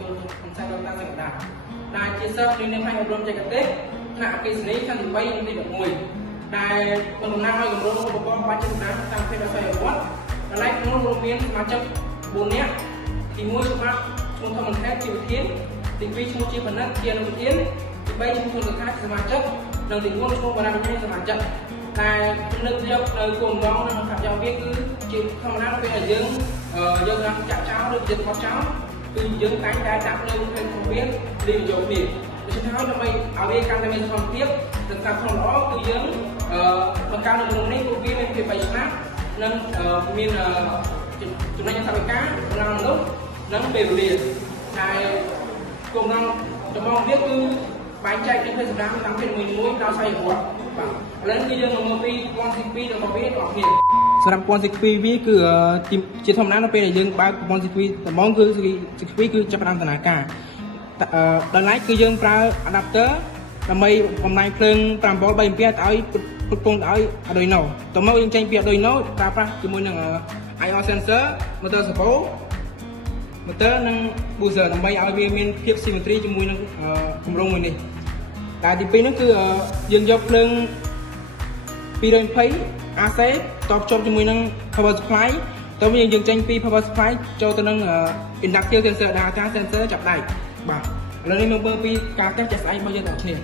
ចូលក្នុងខ្សែដុតតាមសក្តាដែលជាសិស្សរៀននៅផ្នែកអប់រំបច្ចេកទេសថ្នាក់អគ្គិសនីชั้นទី3និងទី11ដែលបំណងឲ្យគម្រោងឧបករណ៍បាច់ចំណាយតាមភាពអស័យវត្តដែលឡែកក្នុងរួមមានសមាជិក4នាក់ទី1ច្បាប់ឈ្មោះធម្មតាជាប្រធានទី2ឈ្មោះជាបណ្ឌិតជាអនុប្រធានទី3ឈ្មោះជនសង្ខាសមាជិកនិងទី4ឈ្មោះបរិយាកាសសមាជិកតែលើកយកនៅគោលបំណងនិងថាយកវាគឺជាធម្មតាពេលយើងយកតាមចាក់ចោលឬយើងបោះចោលគឺយើងតែងតែដាក់នៅក្នុងវាលីយោនេះដូច្នេះហើយដើម្បីឲ្យវាកាន់តែមានសន្តិភាពនិងការក្នុងល្អគឺយើងបង្កើតនៅក្នុងនេះពួកវាមានភាពបីឆ្លាតនិងមានចំណេញថវិកាកម្លាំងមនុស្សនិងពេលវេលាហើយគោលបំណងចម្បងទៀតគឺបែងចែកពីផ្នែកសម្រាប់តាមភាពមួយដល់សាយវត្តបាទឥឡូវគឺយើងមកមើលពីពណ៌ទី2របស់វាបងប្អូនសម្រាប់ពណ៌ទី2វាគឺជាធម្មតានៅពេលដែលយើងបើកប្រព័ន្ធទី2ដំបូងគឺទី2គឺចាប់ផ្ដើមដំណើរការដល់ឡែកគឺយើងប្រើ adapter ដើម្បីបំផ្លាញភ្លើង 5V 3A ឲ្យគ្រប់គ្រងដោយ Arduino តមកយើងចេញពី Arduino ប្រើប្រាស់ជាមួយនឹង IR sensor motor servo motor និង booster ដើម្បីឲ្យវាមានភាព symmetry ជាមួយនឹងគម្រោងមួយនេះតែទី2នោះគឺយើងយកភ្លើង 220 AC តបជាប់ជាមួយនឹង power supply តើយើងចេញពី power supply ចូលទៅនឹង inductive sensor ដែលថា sensor ចាប់ដៃបាទឥឡូវនេះមកមើលពីការតេស្តជាក់ស្ដែងរបស់យើងទាំងគ្នា